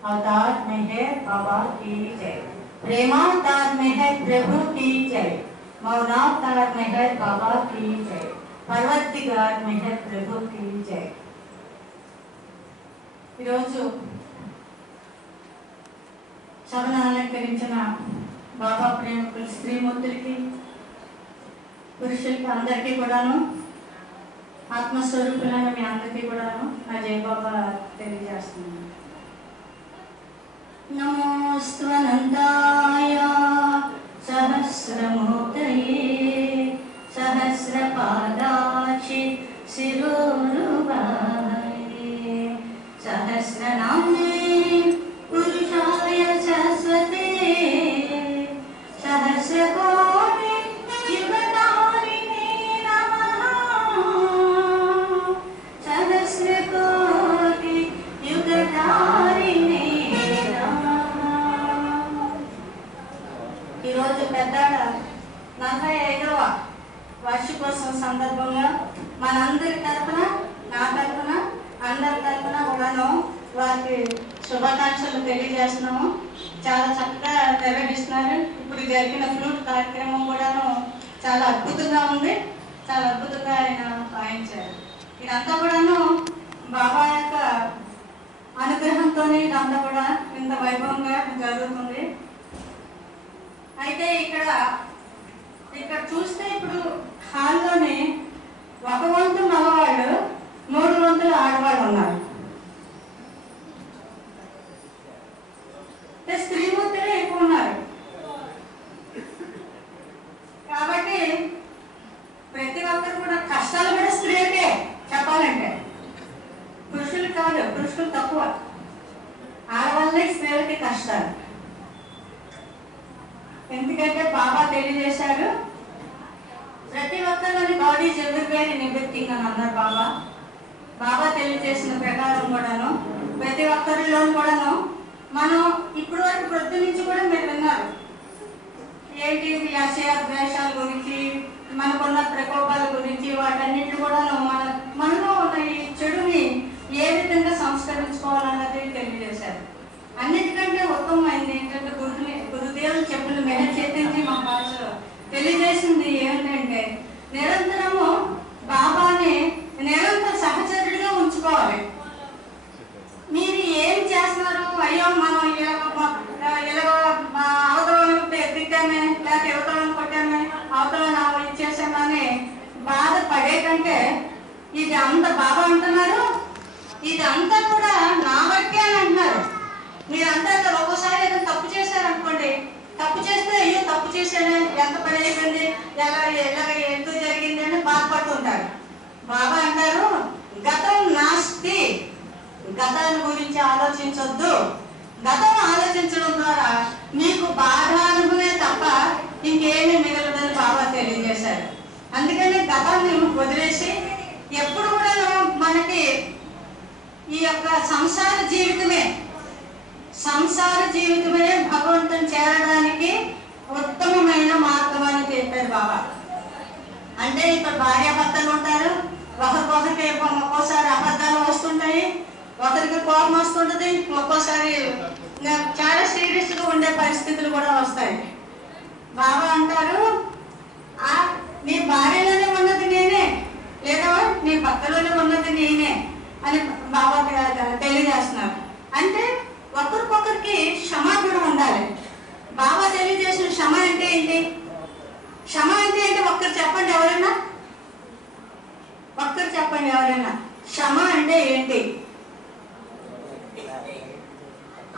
अवतार में है बाबा की जय। प्रेमावतार में है प्रभु की जय। मौनावतार में है बाबा की जय। पर्वतिगार में है प्रभु की जय। ఈరోజు సభను అలంకరించిన బాబా ప్రేమికులు స్త్రీమూర్తులకి పురుషులకి అందరికీ కూడాను ఆత్మస్వరూపులైన మీ అందరికీ కూడాను నా జయ బాబా తెలియజేస్తున్నాను. నమోస్త్వనందాయ సహస్రమూర్తయే సహస్రపాదాక్షి శిరోరుబాహే सहस्रनामे पुरुषाय शाश्वते सहस्रकोटि युगधारिणे नमः सहस्रकोटि युगधारिणे नमः. ఈరోజు పెద్దాడ 45వ వార్షికోత్సవం సందర్భంగా మనందరి తరపున నా తరపున అందరి తరపున కూడాను వారికి శుభాకాంక్షలు తెలియజేస్తున్నాము. చాలా చక్కగా నిర్వహిస్తున్నారు. ఇప్పుడు జరిగిన ఫ్లూట్ కార్యక్రమం కూడాను చాలా అద్భుతంగా ఉంది. చాలా అద్భుతంగా ఆయన వాయించారు. ఇదంతా కూడాను బాబా యొక్క అనుగ్రహంతోనే ఇదంతా కూడా ఇంత వైభవంగా జరుగుతుంది. అయితే ఇక్కడ చూస్తే ఇప్పుడు హాల్లోనే ఒక వంతు మగవాళ్ళు 3 వంతులు ఆడవాళ్ళు ఉన్నారు. స్త్రీమూర్తులే ఎక్కువ ఉన్నారు. కాబట్టి ప్రతి ఒక్కరు కూడా కష్టాలు కూడా స్త్రీలకే చెప్పాలంటే, పురుషులు కాదు, పురుషులు తక్కువ. ఆడవాళ్ళే స్త్రీలకి కష్టాలు. ఎందుకంటే బాబా తెలియజేశారు, ప్రతి ఒక్కరిలోని God is everywhere in everything అని అన్నారు బాబా. బాబా తెలియజేసిన ప్రకారం కూడాను ప్రతి ఒక్కరిలో కూడాను మనం ఇప్పుడు వరకు ప్రొద్దు నుంచి కూడా మీరు విన్నారు ఏంటి ఆశయ ద్వేషాల గురించి, మనకున్న ప్రకోపాల గురించి, వాటన్నిటిని కూడాను మనలో ఉన్న ఈ చెడుని ఏ విధంగా సంస్కరించుకోవాలన్నది తెలియజేశారు. అన్నిటికంటే ఉత్తమమైంది ఏంటంటే గురుదేవులు చెప్పిన మెహ చైతన్య మా భాషలో తెలియజేసింది ఏంటంటే, నిరంతరము బాబాని నిరంతర సహచరుడిగా ఉంచుకోవాలి. మీరు ఏం చేస్తున్నారు, అయ్యో మనం అవతలను తిట్టామే, లేకపోతే యువతలను కొట్టామే, అవతలను ఇచ్చేసామని బాధపడే కంటే, ఇది అంత బాబా అంటున్నారు, ఇది అంతా కూడా నా వరకే అని అంటున్నారు. మీరంతా ఒక్కోసారి ఏదైనా తప్పు చేశారనుకోండి, తప్పు చేస్తే అయ్యో తప్పు చేశాను, ఎంత పని అయిపోయింది, ఎందుకు జరిగింది అని బాధపడుతుంటారు. బాబా అంటారు, గతం నాస్తి, గతాన్ని గురించి ఆలోచించొద్దు. గతం ఆలోచించడం ద్వారా మీకు బాధ అనుకునే తప్ప ఇంకేమీ మిగలదని బాబా తెలియజేశారు. అందుకని గతాన్ని వదిలేసి ఎప్పుడు కూడా మనకి ఈ యొక్క సంసార జీవితమే భగవంతుని చేరడానికి ఉత్తమమైన మార్గం అని చెప్పారు బాబా. అంటే ఇక్కడ భార్యాభర్తలు ఉంటారు, ఒకరికొకరికి ఒక్కోసారి అబద్ధాలు వస్తుంటాయి, ఒకరికి కోపం వస్తుంటది, ఒక్కోసారి చాలా సీరియస్ గా ఉండే పరిస్థితులు కూడా వస్తాయి. బాబా అంటారు, నీ భార్యలోనే ఉన్నది నేనే, లేదా నీ భర్తలోనే ఉన్నది నేనే అని బాబా తెలియజేస్తున్నారు. అంటే ఒకరికొకరికి క్షమాగుణం ఉండాలి. బాబా తెలియజేసిన క్షమ అంటే ఏంటి? క్షమ అంటే ఏంటి? ఒక్కరు చెప్పండి ఎవరైనా, క్షమ అంటే ఏంటి?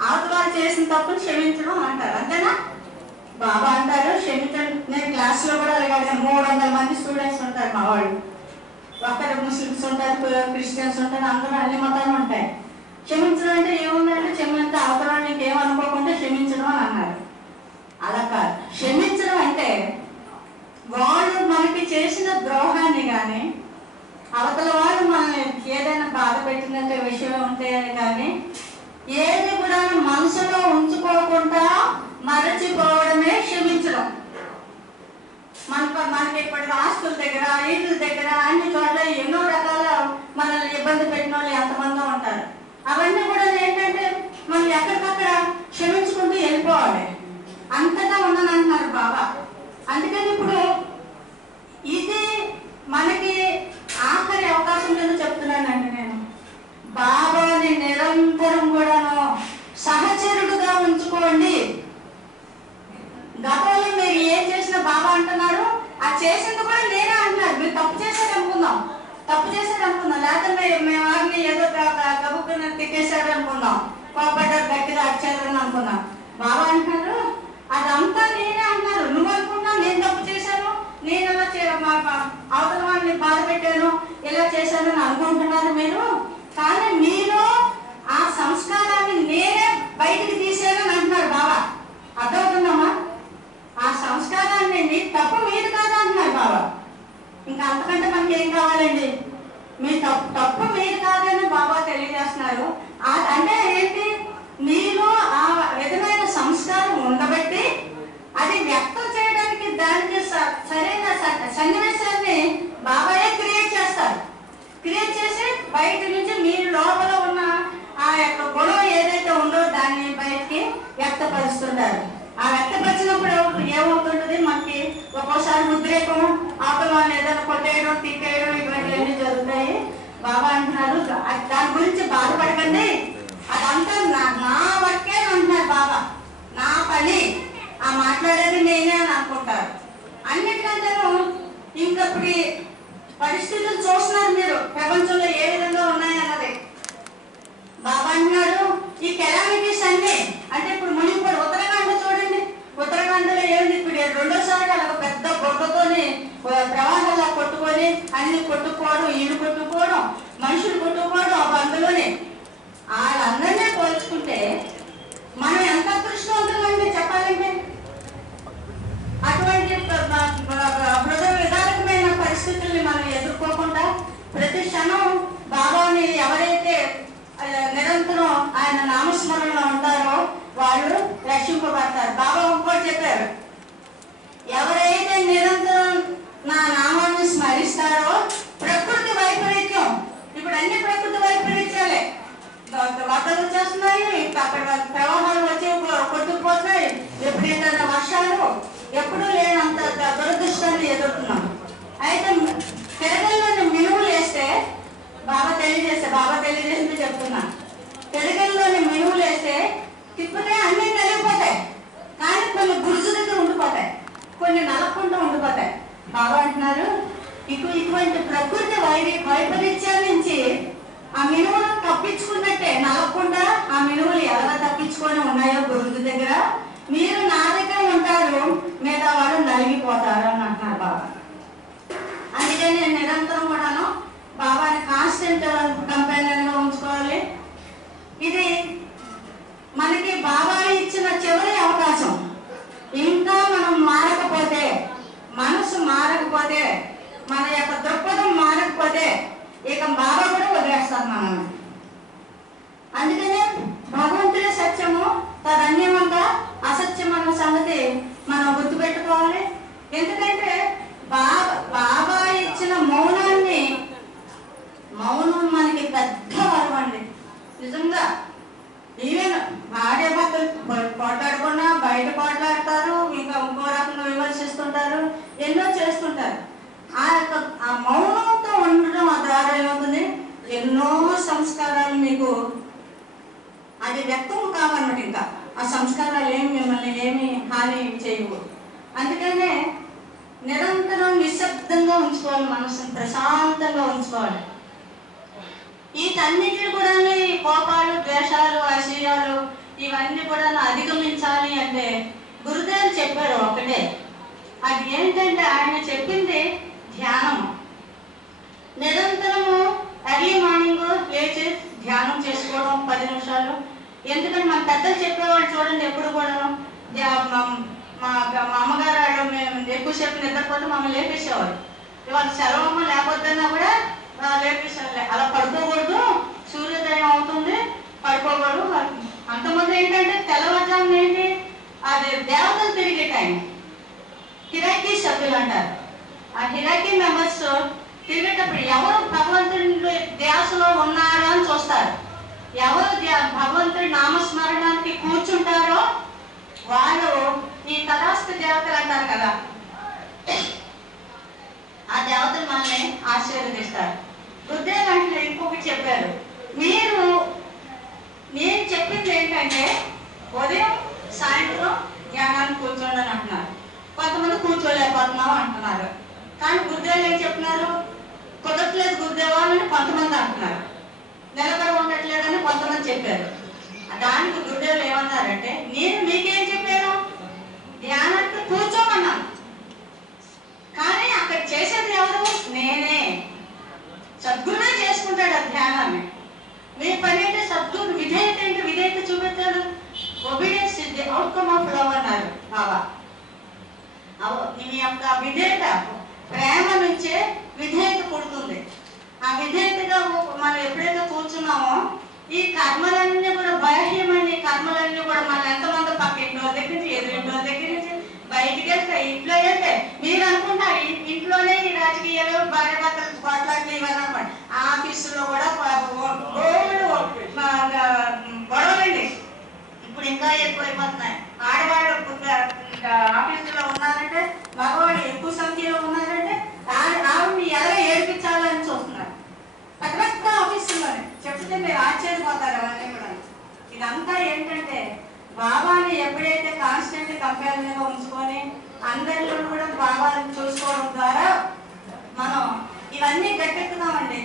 అవతల వాళ్ళు చేసిన తప్పులు క్షమించడం అంటారు, అంతేనా? బాబా అంటారు క్షమించండి. నేను క్లాస్లో కూడా అలాగే 300 మంది స్టూడెంట్స్ ఉంటారు మా వాళ్ళు. ఒకరు ముస్లిమ్స్ ఉంటారు, క్రిస్టియన్స్ ఉంటారు, అందరూ అన్ని మతాలు ఉంటాయి. క్షమించడం అంటే ఏముందంటే, క్షమించే అవతల నీకు ఏమనుకోకుండా క్షమించడం అని అన్నారు. అలా కాదు. క్షమించడం అంటే వాళ్ళు మనకి చేసిన ద్రోహాన్ని కానీ, అవతల వాళ్ళు మనల్ని ఏదైనా బాధ పెట్టినట్టే విషయం ఉంటే కానీ ఏది కూడా మనసులో ఉంచుకోకుండా మరచిపోవడమే క్షమించడం. మనకి ఇప్పటికి ఆస్తుల దగ్గర, ఈదుల దగ్గర, అన్ని చోట్ల ఎన్నో రకాల మనల్ని ఇబ్బంది పెట్టిన వాళ్ళు ఎంతమందో ఉంటారు. అవన్నీ కూడా ఏంటంటే మనం ఎక్కడ చేస్తాను అంటున్నారు బాబా. అందుకని ఇప్పుడు ఇది మనకి ఆఖరి అవకాశం కింద చెప్తున్నానండి నేను. బాబాని నిరంతరం కూడాను సహచరుడుగా ఉంచుకోండి. గతంలో మీరు ఏం చేసిన బాబా అంటున్నారు, ఆ చేసింది కూడా నేనే అంటున్నారు. మీరు తప్పు చేశారు అనుకుందాం, లేకపోతే మేము వారిని ఏదో గబుక్కుని తిట్టేశారు అనుకుందాం, కోపడ్డారు, గట్టిగా అరిచారని అనుకుందాం. బాబా అంటున్నారు అదంతా నేనే అంటున్నారు. నువ్వు అనుకున్నావు నేను తప్పు చేశాను, నేను ఇలా అవతల వాడిని బాధ పెట్టాను, ఇలా చేశాను అని అనుకుంటున్నారు మీరు. కానీ మీలో ఆ సంస్కారాన్ని నేనే బయటికి తీసానని అంటున్నారు బాబా. అర్థమవుతుందమ్మా? ఆ సంస్కారాన్ని తప్పు మీరు కాదా అంటున్నారు బాబా. ఇంకా అంతకంటే మనకి ఏం కావాలండి? మీ తప్పు మీరు కాదని బాబా తెలియజేస్తున్నారు. అంటే ఏంటి? మీలో ఆ విధమైన సంస్కారం ఉండబట్టి అది వ్యక్తం చేయడానికి దానికి సరైన సన్నివేశాన్ని బాబాయే క్రియేట్ చేస్తారు. క్రియేట్ చేసి బయట నుంచి మీరు లోపల ఉన్న ఆ యొక్క గొడవ ఏదైతే ఉందో దాన్ని బయటికి వ్యక్తపరుస్తుంటారు. ఆ వ్యక్తపరిచినప్పుడు ఏమవుతుంటుంది? మనకి ఒక్కోసారి ఉద్రేకం, ఆపమాలు ఏదైనా కొట్టేయడం, తిట్టేయడం, ఇటువంటివన్నీ జరుగుతాయి. బాబా అంటున్నారు దాని గురించి బాధపడకండి, అదంతా నా వర్కే అంటున్నారు బాబా. నా పని, ఆ మాట్లాడేది నేనే అని అనుకుంటారు. అన్నిటికంటేను ఇంకప్పుడు పరిస్థితులు చూస్తున్నారు మీరు, ప్రపంచంలో ఏ విధంగా ఉన్నాయన్నది. బాబా అంటున్నాడు ఈ కెలామిటీస్ అన్ని అంటే ఇప్పుడు మునిగిపోయి ఉత్తరాఖండ్ చూడండి. ఉత్తరాఖండ్లో ఏంటి ఇప్పుడు రెండోసారి అలా పెద్ద బొడ్డతోని ప్రవాహాలు కొట్టుకొని అన్ని కొట్టుకోవడం, ఇల్లు కొట్టుకోవడం, మనుషులు కొట్టుకోవడం, అందులోనే వాళ్ళందరినీ పోల్చుకుంటే మనం ఎంత అదృష్టవంతులండి చెప్పాలంటే. అటువంటి హృదయ విదారకమైన పరిస్థితుల్ని మనం ఎదుర్కోకుండా ప్రతి క్షణం బాబాని ఎవరైతే నిరంతరం ఆయన నామస్మరణలో ఉంటారో వాళ్ళు రక్షింపబడతారు. బాబా ఇంకోటి చెప్పారు, ఎవరైతే నిరంతరం నా నామాన్ని స్మరిస్తారో ప్రకృతి వైపరీత్యం, ఇప్పుడు అన్ని ప్రకృతి వైపరీత్యాలే, వరదలు వచ్చేస్తున్నాయి, అక్కడ ప్రవాహాలు వచ్చి కొట్టుకుపోతున్నాయి, ఎప్పుడైనా వర్షాలు, ఎప్పుడూ లేనంత దురదృష్టాన్ని ఎదుర్కొన్నాం. అయితే తిరగల్లోని మినువులు వేస్తే బాబా తెలియజేసింది చెప్తున్నా. తిరగల్లోని మినువులు వేస్తే తిప్పితే అన్ని కలిగిపోతాయి, కానీ కొన్ని గురుజు దగ్గర ఉండిపోతాయి, కొన్ని నలకుండా ఉండిపోతాయి. బాబా అంటున్నారు ఇటువంటి ప్రకృతి వైపరీత్యాల నుంచి ఆ మినువులు తప్పించుకున్నట్టే, నలకుండా ఆ మినువులు ఎలా తప్పించుకొని ఉన్నాయో గురుజు దగ్గర, మీరు నా దగ్గర ఉంటారు, మీద వాళ్ళు నలిగిపోతారు అని అంటున్నారు బాబా. అందుకే నేను నిరంతరం కూడాను బాబాని కాన్స్టెంట్ కంపెనీగా ఉంచుకోవాలి. ఇది మనకి బాబా ఇచ్చిన చివరి అవకాశం. ఇంకా మనం మారకపోతే, మనసు మారకపోతే, మన యొక్క దృక్పథం మారకపోతే ఇక బాబా కూడా వదిలేస్తారు మనల్ని. అందుకనే భగవంతుడే సత్యము, తదన్యమంతా అసత్యం అన్న సంగతి మనం గుర్తుపెట్టుకోవాలి. ఎందుకంటే బాబా ఇచ్చిన మౌనం మనకి పెద్ద వరం అండి నిజంగా. ఈవెన్ భార్య భర్తలు పోట్లాడుకున్నా బయట పోట్లాడతారు, ఇంకా ఇంకో రకంగా విమర్శిస్తుంటారు, ఎన్నో చేస్తుంటారు. ఆ మౌనంతో ఉండడం ద్వారా ఏమవుతుంది? ఎన్నో సంస్కారాలు మీకు అది వ్యక్తం కావన్నమాట. ఇంకా ఆ సంస్కారాలు మిమ్మల్ని ఏమి హాని చేయవు. అందుకనే నిరంతరం నిశ్శబ్దంగా ఉంచుకోవాలి, మనసుని ప్రశాంతంగా ఉంచుకోవాలి. వీటన్నిటిని కూడా ఈ కోపాలు, ద్వేషాలు, అసూయాలు ఇవన్నీ కూడా అధిగమించాలి అంటే గురుదేవులు చెప్పారు ఒకటే. అది ఏంటంటే ఆయన చెప్పింది ధ్యానము. నిరంతరము ఎర్లీ మార్నింగ్ లేచి ధ్యానం చేసుకోవడం 10 నిమిషాలు. ఎందుకంటే మన పెద్దలు చెప్పేవాళ్ళు చూడండి, ఎప్పుడు కూడా మా అమ్మగారు వాళ్ళు మేము ఎక్కువసేపు నిద్రపోతే మమ్మల్ని లేపేసేవారు. ఇవాళ సెలవు లేకపోతున్నా కూడా లేపేసారు, అలా పడుకోకూడదు, సూర్యోదయం అవుతుంది, పడుకోకూడదు. అంతమంది ఏంటంటే తెల్లవారుజామున ఏంటి అది దేవతలు తిరిగే టైం, హిరాకీ సభ్యులు అంటారు. ఆ హిరాకీ మెంబర్స్ తిరిగేటప్పుడు ఎవరు భగవంతుడి ధ్యాసలో ఉన్నారో అని చూస్తారు. ఎవరు భగవంతుడి నామస్మరణానికి కూర్చుంటారో వాళ్ళు ఈ తదాస్తు దేవతలు అంటారు కదా, ఆ దేవతలు మనల్ని ఆశీర్వదిస్తారు. గురుదేవ్ అంటే ఇంకొకటి చెప్పారు, మీరు నేను చెప్పింది ఏంటంటే ఉదయం సాయంత్రం ధ్యానాన్ని కూర్చోండి అని అంటున్నారు. కొంతమంది కూర్చోలేకపోతున్నాం అంటున్నారు. కానీ గురుదేవులు ఏం చెప్తున్నారు, కుదరట్లేదు గురుదేవా అని కొంతమంది అంటున్నారు, నిలకడ ఉండట్లేదని కొంతమంది చెప్పారు. దానికి గురుదేవులు ఏమన్నారంటే, నేను మీకేం చెప్పాను, ధ్యానానికి కూర్చోమన్నాను. కానీ అక్కడ చేసేది ఎవరు, నేనే. సద్గురువే చేసుకుంటాడు ఆ ధ్యానాన్ని. మీ పని అంటే సద్గురు విధేయత ఏంటి, విధేయత చూపెట్టాడు. Obedience is the outcome of love అన్నారు బాబా. మీ యొక్క విధేయత, ప్రేమ నుంచే విధేయత పుడుతుంది. ఆ విధేయతగా మనం ఎప్పుడైతే కూర్చున్నామో ఈ కర్మలన్నీ కూడా, బాహ్యమైన కర్మలన్నీ కూడా మనం ఎంతమంది పక్క ఇంట్లో దగ్గర నుంచి, ఎదురింట్లో దగ్గర నుంచి, బయటికి వెళ్తే, ఇంట్లో వెళ్తే, మీరు అనుకుంటారు ఇంట్లోనే ఈ రాజకీయాలు భార్య భర్తలు కొట్లాట్లు ఇవన్నీ అనమాట. ఆఫీసులో కూడా గొడవలండి ఇప్పుడు ఇంకా ఎక్కువైపోతున్నాయి. ఆడవాళ్ళు ఆఫీసులో ఉన్నారంటే, మగవాళ్ళు ఎక్కువ సంఖ్యలో ఉన్నారంటే ఆవిడని ఎలా ఏడిపించాలని చూస్తున్నారు. పెద్ద పెద్ద ఆఫీసుల్లోనే చెప్తే మీరు ఆశ్చర్యపోతారు అవన్నీ కూడా. ఇదంతా ఏంటంటే బాబాని ఎప్పుడైతే కాన్స్టెంట్ కంపారిజన్గా ఉంచుకొని అందరిలో కూడా బాబాని చూసుకోవడం ద్వారా మనం ఇవన్నీ గట్టెక్కుతామండి.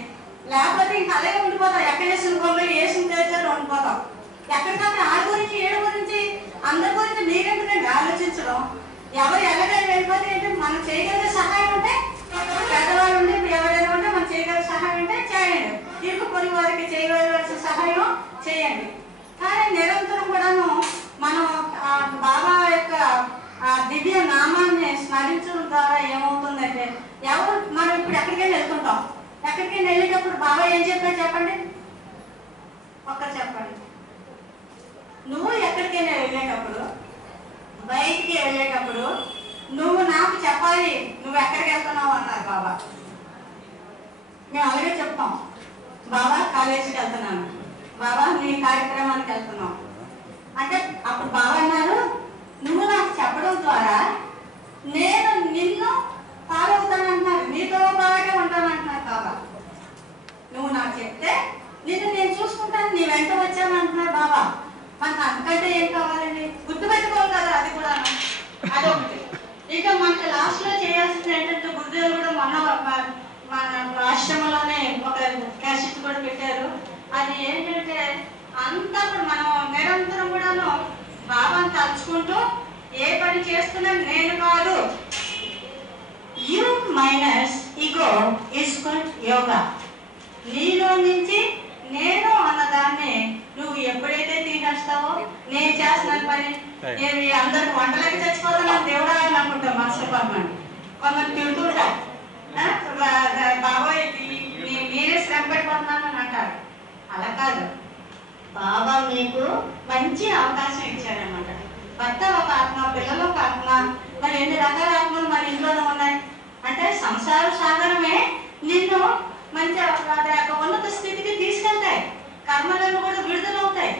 లేకపోతే ఇంకా అలాగే ఉండిపోతాం. ఎక్కడ వేసిన గొంగళి వేసిన తెచ్చారు ఉండిపోతాం. ఎక్కడికక్కడ ఆడ గురించి ఏడు గురించి అందరి గురించి మీరెందుకండి ఆలోచించడం. ఎవరు ఎలాగైనా వెళ్ళిపోతే ఏంటంటే మనం చేయగలిగే సహాయం ఉంటే, పెద్దవాళ్ళు ఉంటే, ఇప్పుడు ఎవరైనా ఉంటే మనం చేయగలిగే సహాయం ఉంటే చేయండి. ఇరుకు పొరుగు వారికి చేయగలసిన సహాయం చేయండి. కానీ నిరంతరం కూడాను మనం బాబా యొక్క దివ్య నామాన్ని స్మరించడం ద్వారా ఏమవుతుందంటే, ఎవరు మనం ఇప్పుడు ఎక్కడికైనా వెళ్తుంటాం. ఎక్కడికైనా వెళ్ళేటప్పుడు బాబా ఏం చెప్పారు చెప్పండి, ఒక్కరు చెప్పండి. నువ్వు ఎక్కడికైనా వెళ్ళేటప్పుడు, బయటికి వెళ్ళేటప్పుడు నువ్వు నాకు చెప్పాలి నువ్వు ఎక్కడికి వెళ్తున్నావు అన్నారు బాబా. మేము అలాగే చెప్తాం, బాబా కాలేజీకి వెళ్తున్నాను, బాబా నీ కార్యక్రమానికి వెళ్తున్నాం అంటే అప్పుడు బాబా అన్నారు, నువ్వు నాకు చెప్పడం ద్వారా నేను నిన్ను ఫాలో అవుతానంటున్నారు, నీతో బాగా ఉంటానంటున్నారు బాబా. నువ్వు నాకు చెప్తే నిన్ను నేను చూసుకుంటాను, నీ వెంట వచ్చానంటున్నారు బాబా. మనకు అంతకంటే ఏం కావాలండి, గుర్తుపెట్టుకోవాలి కదా. అది కూడా అదొకటి. ఇక మనకి లాస్ట్ లో చేయాల్సింది ఏంటంటే, గురుదేవులు కూడా మన ఆశ్రమంలోనే ఒక క్యాసెట్ కూడా పెట్టారు. అది ఏంటంటే అంతా కూడా మనం నిరంతరం కూడాను బాబాను తలుచుకుంటూ ఏ పని చేస్తున్నా నేను కాదు, you minus ego is called yoga. నీలో నుంచి నేను అన్నదాన్ని నువ్వు ఎప్పుడైతే తీసేస్తావో, నేను చేస్తున్నాను పని, నేను అందరికి వంటలకి చచ్చిపోతాను దేవుడా అని అనుకుంటాం మనసు పర్మని. కొంతమంది తింటుంటా, బాబాయ్ నేనే శ్రమ పడిపోతున్నాను అని అంటారు. అలా కాదు, బాబా మీకు మంచి అవకాశం ఇచ్చారనమాట. భర్త ఒక ఆత్మ, పిల్లలు ఒక ఆత్మ, మరి ఎన్ని రకాల ఆత్మలు మన ఇంట్లోనే ఉన్నాయి అంటే సంసార సాగరమే నిన్ను మంచి ఉన్నత స్థితికి తీసుకెళ్తాయి. కర్మలను కూడా విడుదలవుతాయి.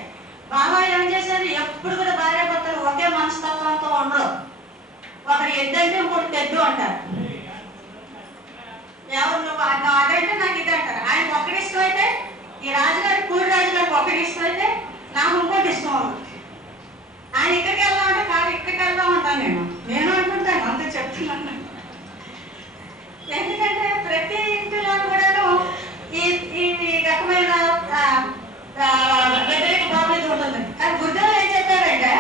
బాబా ఏం చేశారు, ఎప్పుడు కూడా భార్య భర్తలు ఒకే మనస్తత్వంతో ఉండరు. ఒకరు ఎద్దంటే ఇంకోటి తెద్దు అంటారు. ఎవరు నువ్వు అదంటే నాకు ఇది అంటారు. ఆయన ఒక్కడి ఇష్టం అయితే, ఈ రాజుగారి పూరి రాజుగారికి ఒకటి ఇష్టం అయితే నాకు ఇంకోటి ఇష్టం అవుతుంది. ఆయన ఇక్కడికి వెళ్దాం అంటే కాదు ఇక్కడికి వెళ్దాం అంటాను. నేను అంటుంటాను, అంత చెప్తున్నాను. ఎందుకంటే ప్రతి ఇంటిలో కూడాను ఈ రకమైన వ్యతిరేక భావన ఉంటుంది. కానీ గురుదేవులు ఏం చెప్పారంటే,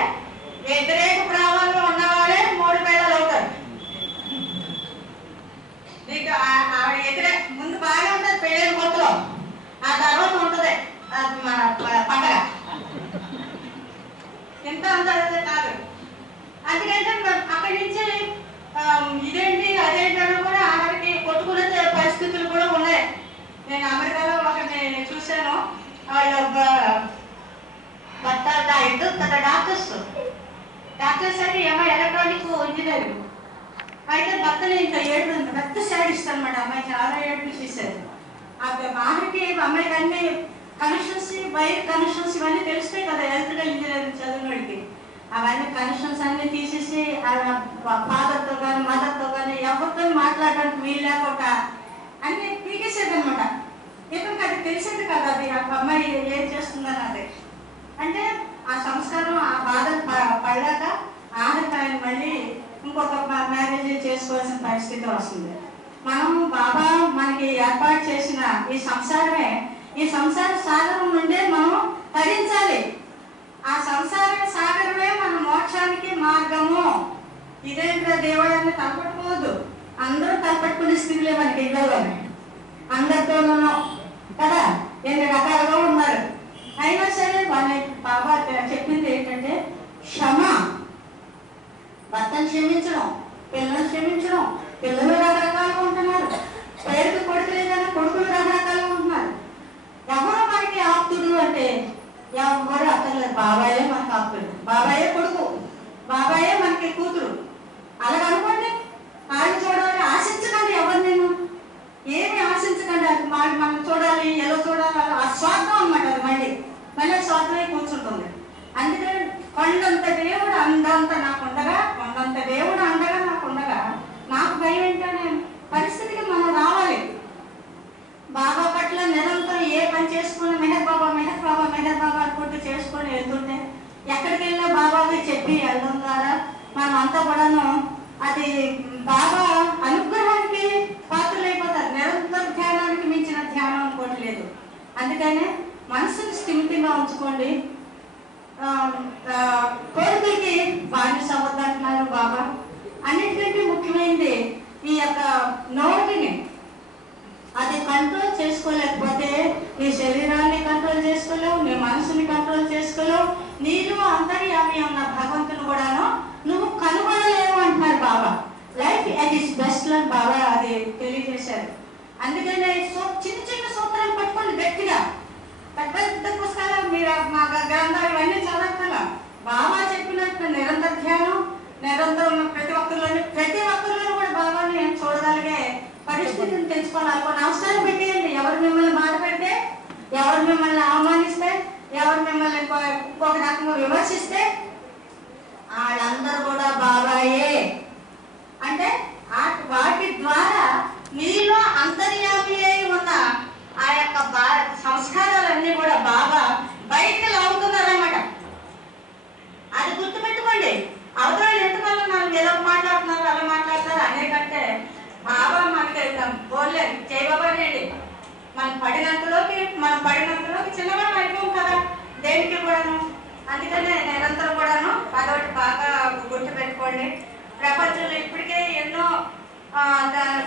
వ్యతిరేక భావాల్లో ఉన్నవాళ్ళే 3 పేదలు అవుతారు. నీకు ఆవిడ వ్యతిరేక ముందు బాగా ఉంటుంది పెళ్ళైన కొత్తలో, ఆ తర్వాత ఉంటుంది పండగ. ఎంత అంత కాదు. అందుకంటే అక్కడి నుంచి ఇదేంటి అదేంటి అని కూడా ఆవిడకి కొట్టుకునే పరిస్థితులు కూడా ఉన్నాయి. నేను అమెరికాలో ఒకరిని చూశాను. వాళ్ళు భర్త డాక్టర్స్ అని అమ్మాయి ఎలక్ట్రానిక్ ఇంజనీర్. అయితే భర్తని ఇంకా పెద్ద శాడిస్ట్ అనమాట. అమ్మాయి చాలా ఏడుపు చేశారు. ఆవిడకి అమ్మాయికి అన్ని కనెక్షన్స్, వైర్ కనెక్షన్స్ ఇవన్నీ తెలుస్తాయి కదా హెల్త్ ఇంజనీరింగ్ చదివినోడికి. అవన్నీ కనెక్షన్స్ అన్నీ తీసేసి ఫాదర్తో కానీ మదర్తో కానీ ఎవరితో మాట్లాడడానికి వీలు లేకుండా అన్నీ పీకేసేది అనమాట. ఎందుకంటే అది తెలిసేది కదా, అది ఆ అమ్మాయి ఏం చేస్తుందని. అది అంటే ఆ సంస్కారం ఆ బాధలు పడ్డాక ఆఖరికి ఆయన మళ్ళీ ఇంకొక మ్యారేజ్ చేసుకోవాల్సిన పరిస్థితి వస్తుంది. మనం బాబా మనకి ఏర్పాటు చేసిన ఈ సంసారమే, ఈ సంసార సాగరం నుండే మనం తరించాలి. ఆ సంసార సాగరమే మన మోక్షానికి మార్గము. ఇదేంటో దేవుడాన్ని తలపట్టుకోవద్దు. అందరూ తలపట్టుకునే స్థితిలే మనకి ఇళ్ళలోనే, అందరితోనూ కదా, ఎన్ని రకాలుగా ఉన్నారు. అయినా సరే వాళ్ళ బాబా చెప్పింది ఏంటంటే క్షమ, భర్తను క్షమించడం, పిల్లలను క్షమించడం. పిల్లలు రకరకాలుగా ఉంటున్నారు, పేరుకి కొడుకు లేదని కొడుకులు రకరకాలుగా ఉంటున్నారు. ఎవరు మనకి ఆప్తుడు అంటే ఎవరు అక్కర్లేదు, బాబాయే మనకు ఆప్తుడు, బాబాయే కొడుకు, బాబాయే మనకి కూతురు. అలాగ అనుకోండి. ఆయన చూడాలి ఆశించకండి, ఎవరు నేను ఏమి ఆశించకండి. అది మనం చూడాలి, ఎలా చూడాలి, అస్వార్థం అనమాట. అది మళ్ళీ స్వార్థమై కూర్చుంటుంది. అందుకని కొండంత దేవుడు అందంత నాకుండగా, కొండంత దేవుడు అండగా నాకుండగా నాకు భయం ఏంటనే పరిస్థితికి మనం రావాలి. బాబా పట్ల నిరంతరం ఏ పని చేసుకుని మెహర్ బాబా మెహర్ బాబా మెహర్ బాబా అనుకుంటూ చేసుకొని వెళ్తుంటే, ఎక్కడికి వెళ్ళినా బాబాకి చెప్పి వెళ్ళడం ద్వారా మనం అంతా కూడాను అది బాబా అనుగ్రహానికి పాత్రలైపోతారు. నిరంతర ధ్యానానికి మించిన ధ్యానం అనుకోవట్లేదు లేదు. అందుకనే మనసుని స్థిమితంగా ఉంచుకోండి. కోరికలకి బానిస అవ్వద్దంటున్నారు బాబా. అన్నిటికంటే ముఖ్యమైనది ఈ యొక్క నోటిని అది కంట్రోల్ చేసుకోలేకపోతే నీ శరీరాన్ని కంట్రోల్ చేసుకోలేవు, నీ మనసుని కంట్రోల్ చేసుకోలేవు, నీలో అంతర్యామి ఉన్న భగవంతుని కూడాను నువ్వు కనుగొనలేవు అంటున్నారు బాబా. లైఫ్ అట్ ఇస్ బెస్ట్ లో బాబా అది తెలియజేశారు. అందుకనే చిన్న చిన్న సూత్రాలు పట్టుకోండి గట్టిగా. పెద్ద పెద్ద పుస్తకాలు మీరు మా గ్రంథాలు ఇవన్నీ చదవగల. బాబా చెప్పినట్టు నిరంతర ధ్యానం, నిరంతరం ప్రతి ఒక్కరిలోనూ కూడా బాబాని చూడగలిగే పరిస్థితిని తెచ్చుకోవాలి. కొన్ని అవసరాలు పెట్టేయండి. ఎవరు మిమ్మల్ని బాధ పెడితే, ఎవరు మిమ్మల్ని అవమానిస్తే, ఎవరు మిమ్మల్ని ఇంకొక రకంగా విమర్శిస్తే వాళ్ళందరూ కూడా బాబాయే. అంటే వాటి ద్వారా మీలో అంతర్యామి అయి ఉన్న ఆ యొక్క సంస్కారాలన్నీ కూడా బాబా బయటకు లాగుతున్నారన్నమాట. అది గుర్తుపెట్టుకోండి. అవతల ఎంతకాలం నాకు ఎలా మాట్లాడుతున్నారు అలా మాట్లాడుతున్నారు అనేకంటే బాబా మనకి బోర్లే చేయబాబానేండి. మనం పడినంతలోకి చిన్నగా అయిపోం కదా దేనికి కూడాను. అందుకనే నిరంతరం కూడాను అదొకటి బాగా గుర్తు పెట్టుకోండి. ప్రపంచంలో ఇప్పటికే ఎన్నో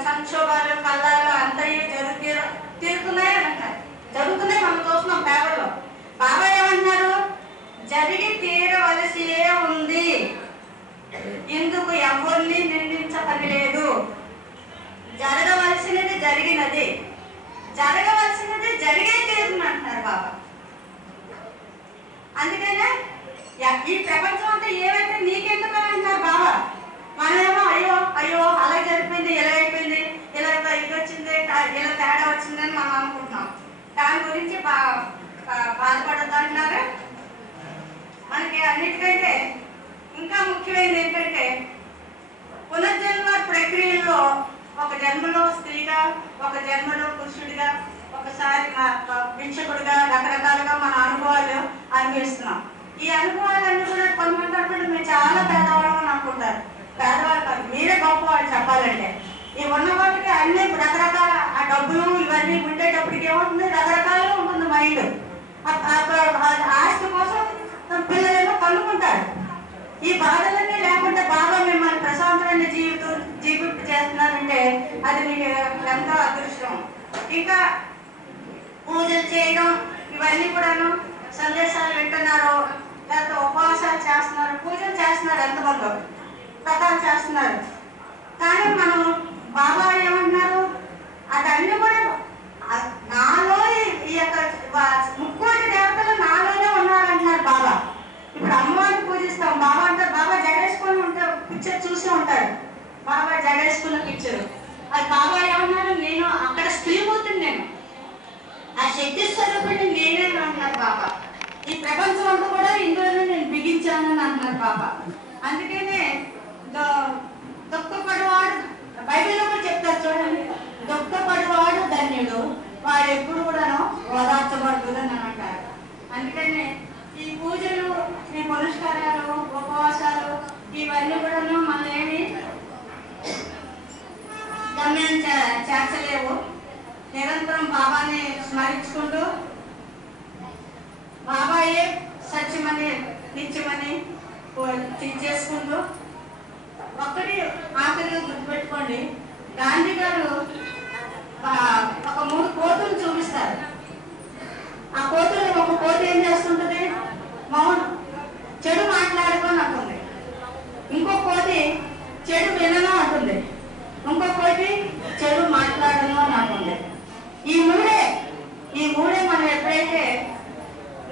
సంక్షోభాలు కల్లాలు అంతయ్య తిరుగుతున్నాయి అంటారు. జరుగుతున్నాయి, మనం చూస్తున్నాం పేపర్లో. బాబా ఏమంటున్నారు? జరిగి తీరవలసియే ఉంది, ఇందుకు ఎవరిని నిందించ పని లేదు. జరగవలసినది జరిగినది, జరగవలసినది జరిగే తీరుని అంటున్నారు బాబా. అందుకనే ఈ ప్రపంచం అంతా ఏమైతే నీకెందుకు అంటున్నారు బాబా. మనమేమో అయ్యో అయ్యో అలా జరిగిపోయింది, ఇలా అయిపోయింది, ఇలా ఇది వచ్చింది, ఇలా తేడా వచ్చిందని మనం అనుకుంటున్నాం. దాని గురించి బాధపడద్దు అంటున్నారు. మనకి అన్నిటికంటే ఇంకా ముఖ్యమైనది ఏంటంటే పునర్జన్మ ప్రక్రియలో ఒక జన్మలో స్త్రీగా, ఒక జన్మలో పురుషుడిగా, ఒకసారి భిక్షకుడిగా రకరకాలుగా మన అనుభవాలు అనుభవిస్తున్నాం. ఈ అనుభవాలన్నీ కూడా కొంతమంది అనుకుంటే మీరు చాలా పేదవాళ్ళం అని అనుకుంటారు. పేదవాళ్ళు కాదు, మీరే గొప్పవాళ్ళు చెప్పాలంటే. ఈ ఉన్న వాటికి అన్ని రకరకాల ఆ డబ్బులు ఇవన్నీ ఉండేటప్పటికి ఏమవుతుంది, రకరకాలుగా ఉంటుంది మైండ్. ఆస్తి కోసం పిల్లలేమో కలుపుకుంటారు. ఈ బాధలన్నీ లేకుండా బాబా మిమ్మల్ని ప్రశాంతమైన జీవింపు చేస్తున్నారంటే అది మీకు ఎంతో అదృష్టం. ఇంకా పూజలు చేయడం ఇవన్నీ కూడాను సందేశాలు వింటున్నారు, లేకపోతే ఉపవాసాలు చేస్తున్నారు, పూజలు చేస్తున్నారు, ఎంతమందో వ్రతాలు చేస్తున్నారు. కానీ మనం బాబా ఏమంటున్నారు, అదన్నీ కూడా నాలో ఈ యొక్క ముక్కోటి దేవతలు నాలోనే ఉన్నారంటున్నారు బాబా. ఇప్పుడు అమ్మవారిని పూజిస్తాం, బాబా అంటారు. బాబా జడేసుకొని ఉంటారు, పిక్చర్ చూసి ఉంటాడు. బాబా జడేసుకున్న పిక్చర్ అది బాబా ఏమన్నారు, నేను అక్కడ స్త్రీమూర్తిని, నేను ఆ శక్తి స్వరూపుడిని నేనే అంటున్నారు బాబా. ఈ ప్రపంచం అంతా కూడా ఇందులో నేను బిగించాను. ఇచ్చానని అంటున్నారు బాబా. అందుకనే దుఃఖపడవాడు, బైబిల్లో కూడా చెప్తారు చూడండి, దుఃఖపడవాడు ధన్యుడు, వాడు ఎప్పుడు కూడాను ఓదార్చబడుతుందని అని అంటారు. అందుకనే ఈ పూజలు, ఈ పురస్కారాలు, ఉపవాసాలు ఇవన్నీ కూడాను మనల్ని గమ్యం చేర్చలేవు. నిరంతరం బాబాని స్మరించుకుంటూ బాబాయే సత్యమని నిత్యమని చేసుకుంటూ ఒక్కటి ఆఖరి గుర్తుపెట్టుకోండి, గాంధీ గారు ఒక 3 కోతులు చూపిస్తారు. ఆ కోతులు ఒక కోతి ఏం చేస్తుంటది, చెడు మాట్లాడుకొని అంటుంది, ఇంకో కోతి చెడు వినను అంటుంది, ఇంకో కోతి చెడు మాట్లాడను అని అంటుంది. ఈ మూడే మనం ఎప్పుడైతే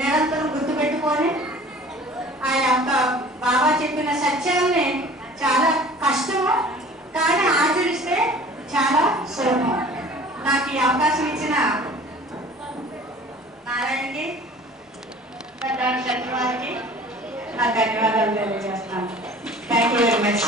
నిరంతరం గుర్తుపెట్టుకొని ఆ యొక్క బాబా చెప్పిన సత్యాన్ని, చాలా కష్టము కానీ ఆచరిస్తే చాలా సులభం. నాకు ఈ అవకాశం ఇచ్చిన నారాయణకి, పెద్ద శత్రువారికి నా ధన్యవాదాలు తెలియజేస్తాను. Thank you very much.